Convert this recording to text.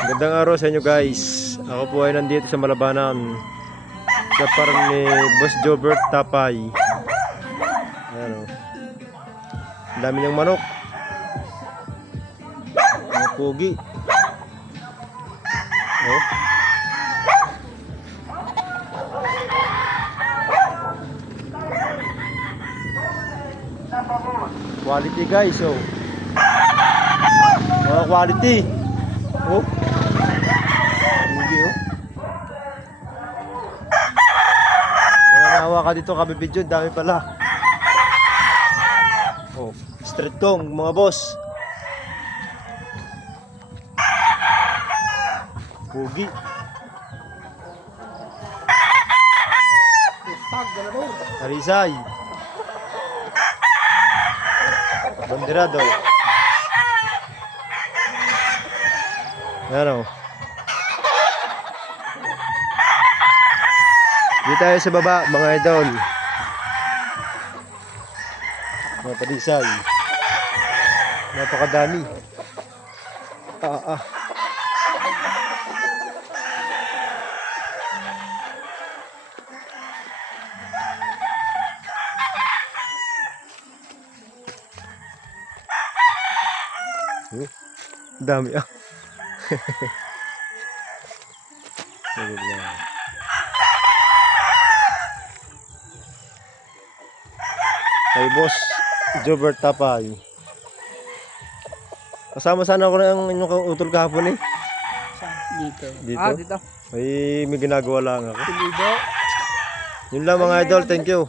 Magandang araw sa inyo guys. Ako po ay nandito sa Malabanan sa farm ni Boss Jobert Tapay. Ayan o. Ang dami niyang manok. Mga pugi. Oh. Quality guys oh. Mga quality. Oh. Hindi oh. Nananawa ka dito kabibidyo, dami pala. Oh, street kong mga boss. Pugi. Arisay. Banderado. Ano? Dito tayo sa baba, mga idol. Mga padisay. Napakadami. Dami ah. Kay Boss Jobert Tapay. Kasama sana ako ng inyong utol kahapon eh. Dito. Dito? Ah, dito. May ginagawa lang ako. Dito. Yun lang mga idol, thank you.